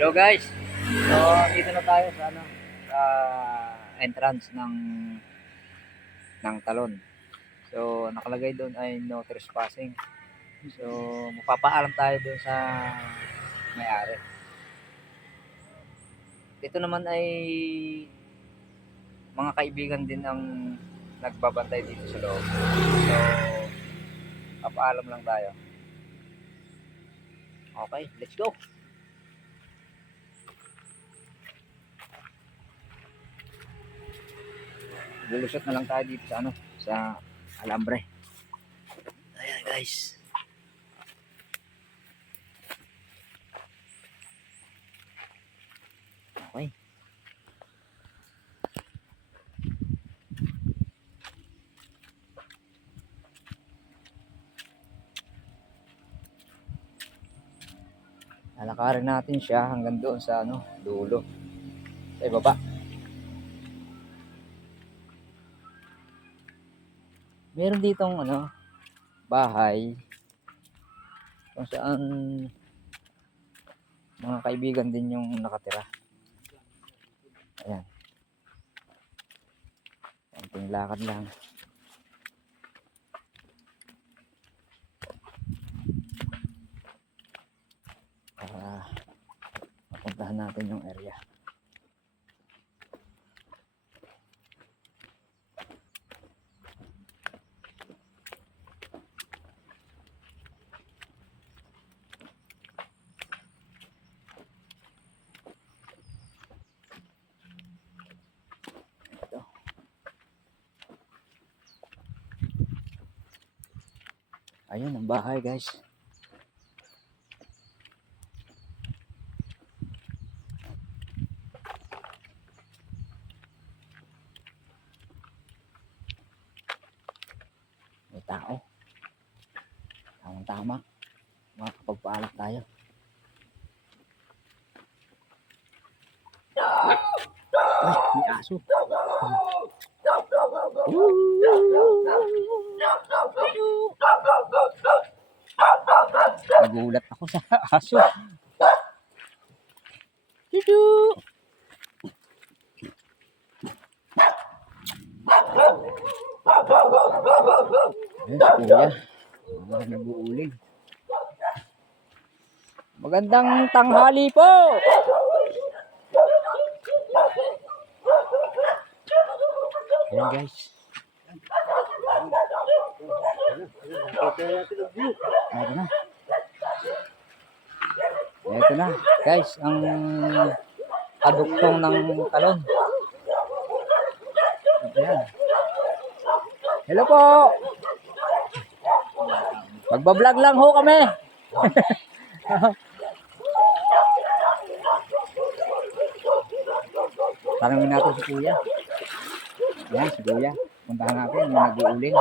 Hello guys. So, dito na tayo sa sa entrance ng talon. So, nakalagay doon ay no trespassing. So, magpapaalam tayo doon sa may-ari. Dito naman ay mga kaibigan din ang nagbabantay dito sa loob. So, papaalam lang tayo. Okay, let's go. Lulusot na lang tayo dito sa sa alambre. Ayan guys. Okay. Lalakarin natin siya hanggang doon sa dulo. Sa ibaba. Meron ditong bahay kung saan mga kaibigan din yung nakatira. Ayan. Konting lakad lang. Para mapuntahan natin yung area. Ayun ang bahay guys. May tao. Tamang-tama. Makakapagpaalam tayo. Ay, may aso. Nagulat ako sa aso. Chuchu. Yes, kuya. Nag-uuling. Magandang tanghali po. Ayan guys. Ito na. Ito na guys, ang kaduktong ng talon. Ayan. Hello po. Magbablog lang ho kami. Tanungin natin si kuya. Ayan si kuya. Puntahan natin yung nag-uuling.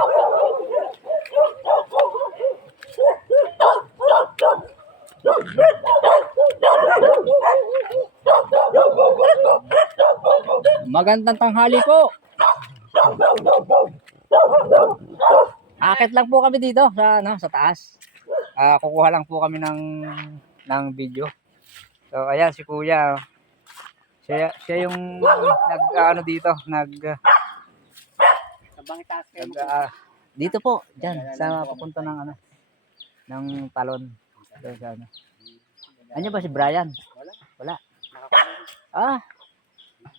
Magandang tanghali po. Akit lang po kami dito sa taas. Kukuha lang po kami ng video. So ayan si kuya. Siya yung dito, dito po, diyan sa papunta ng talon. Ano ba si Brian? Wala. Ah.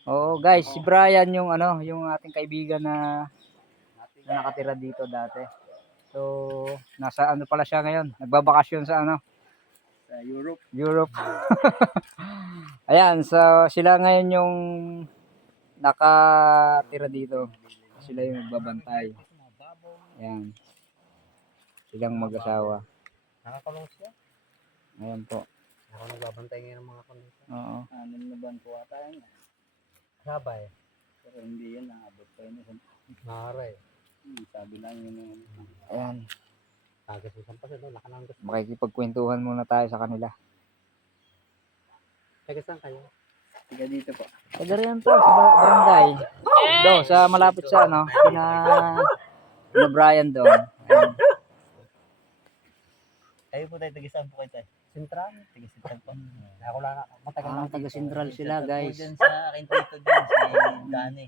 Oo, guys, si Brian yung yung ating kaibigan na nakatira dito dati. So, nasa pala siya ngayon? Nagbabakasyon sa sa Europe. Ayan, so sila ngayon yung nakatira dito. Sila yung nagbabantay. Ayan. Silang mag-asawa. Nakakulong siya? Ayan po. Ako nagbabantay ngayon ng mga kondisyon. Oo. 6 na buwan po ata yan. Sabay. Pero hindi yan, naabot pa yun. Maharay. Sabi lang yun. Ayan. Tagasusan pa sila, nakananggas. Makikipagkwentuhan muna tayo sa kanila. Taga saan kayo? Taga dito po. Taga rin po, sa barangay. Do, sa malapit sa kina Brian doon. Kayo po tayo, taga-saan po kayo tayo? Sentral. Taga-sentral po. Ako lang, matagal Ah, taga Central sila, guys. Dyan sa akin dito dyan, si Dani.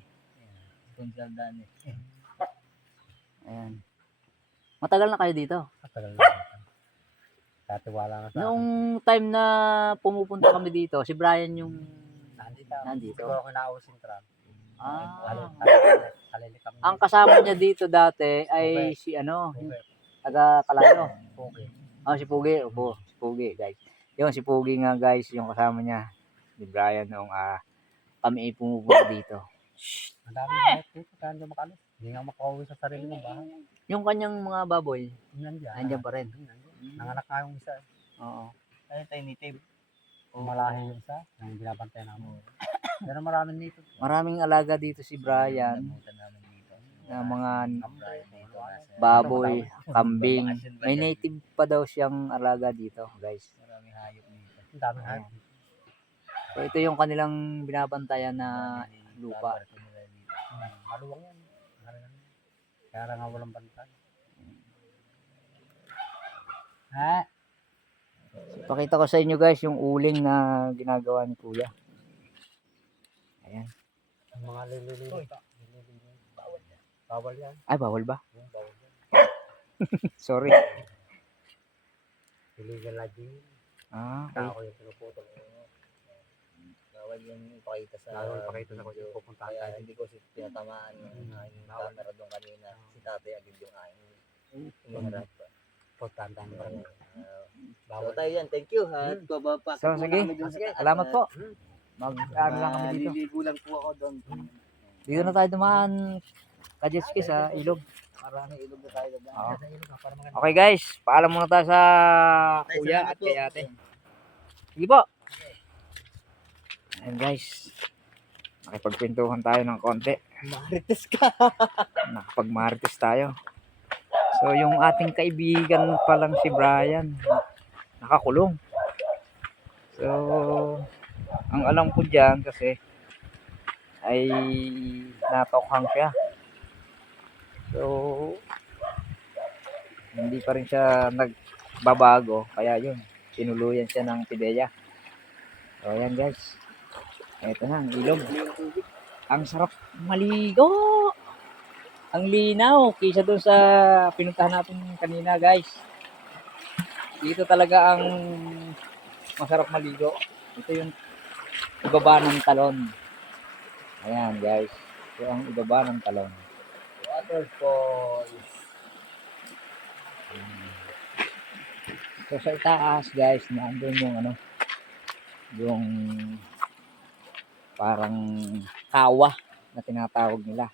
Sponsor Dani. Ayan. Matagal na kayo dito? Matagal na. Tatiwala na sa akin. Noong time na pumupunta kami dito, si Brian yung nandito. Siguro ako na Sentral. Ah. Kalili kami. Ang kasama niya dito dati ay si ano, taga Kalayo. Pogi. Ah, si Pugi. Opo, si Pugi, guys. Yung si Pugi nga, guys, yung kasama niya. Ni Brian noong kami ay pumupunta dito. Ang dami na dito, kaya hindi makalis. Hindi nga makauwi sa sarili mong bahay. Yung kanyang mga baboy, Nandiyan. nandiyan pa rin. Nanganak nga yung isa. Oo. Ano tayo native? Malahi yung isa, yung binabantay namin. Pero maraming nito. Maraming alaga dito si Brian. Nabutan namin dito. Na mga Brian dito. baboy, kambing. May native pa daw siyang alaga dito, guys. Maraming hayop dito. Ang daming hayop. So ito yung kanilang binabantayan na lupa. Maluwang yan. Kaya nga walang bantay. Ha? Pakita ko sa inyo, guys, yung uling na ginagawa ni Kuya. Ayan. Ang mga lililinis. Bawal yan. Bawal yan. Ay, bawal ba? Bawal yan. Sorry. Illegal lodging. Ah, okay. Ako yung pinuputol. Bawal yung ipakita sa video. Pupuntahan tayo. Hindi ko pinatamaan yung camera doon kanina. Si tatay agad yung aking umiharap. Pupuntahan pa rin. So tayo yan. Thank you. Ha? So, sige. Salamat po. Mag-ano lang kami dito. Naliligo lang po ako doon. Dito na tayo dumaan ka-jetski sa ilog. Maraming ilog na tayo doon. Oo. Okay, guys. Paalam muna tayo sa kuya at kay ate. Sige po. Ayan, guys. Nakipagpintuhan tayo ng konti. Marites ka. Nakapagmarites tayo. So, yung ating kaibigan pa lang si Brian, nakakulong. So, ang alam ko dyan kasi ay natokhang siya. So, hindi pa rin siya nagbabago. Kaya yun, sinuluyan siya ng pideya. So, ayan, guys. Ito na, ang ilog. Ang sarap maligo. Ang linaw. Kaysa dun sa pinuntahan natin kanina, guys. Dito talaga ang masarap maligo. Ito yung ibaba ng talon. Ayan, guys. Ito ang ibaba ng talon. Waterfalls. So sa itaas, guys, naandun yung ano, yung parang kawa na tinatawag nila.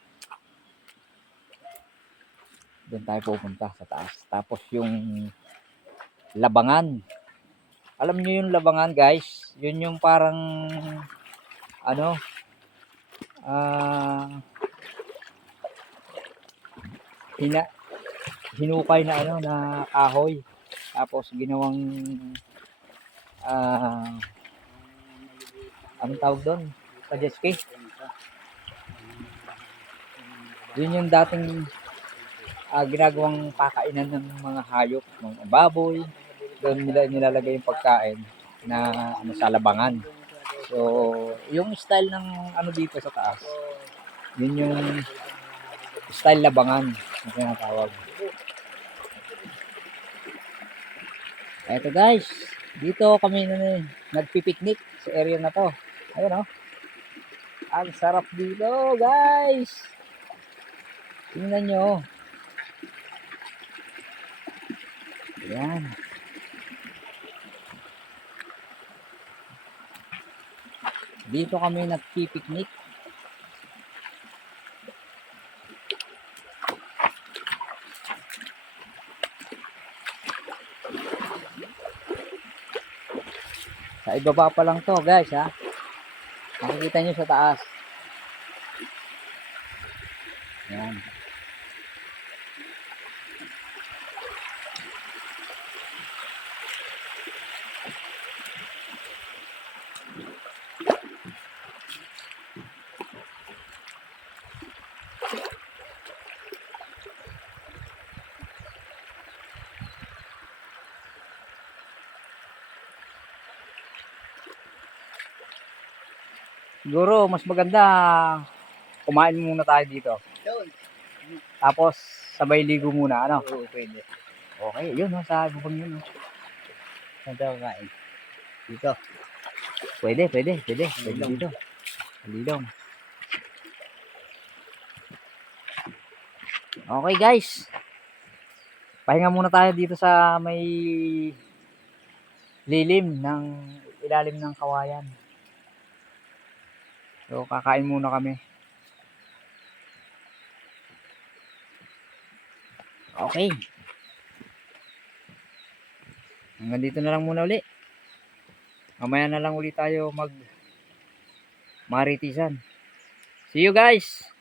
Doon tayo pupunta sa taas. Tapos yung labangan. Alam niyo yung labangan, guys? Yun yung parang ano, hinukay na ano na kahoy. Tapos ginawang anong tawag doon? Kajeski. Yun yung dating ginagawang pakainan ng mga hayop, mga baboy. Doon nila nilalagay yung pagkain na ano, sa labangan. So, yung style ng ano dito sa taas, yun yung style labangan na tinatawag. Eto, guys, dito kami nagpipiknik sa area na to. Ayun, oh. Ang sarap dito, guys. Tingnan nyo. Ayan. Dito kami nagpipiknik. Sa ibaba pa lang to, guys, ha. Makikita nyo sa taas. Ayan. siguro mas maganda kumain muna tayo dito. Yun. Tapos sabay ligo muna, ano? Oo, pwede. Okay, yun no, sa bubang yun no. Saan tayo kakain? Dito. Pwede Halilong. dito. Halilong. Okay guys. Pahinga muna tayo dito sa may ilalim ng kawayan. So kakain muna kami. Okay. Hanggang dito na lang muna uli. Mamaya na lang uli tayo maritisan. See you guys!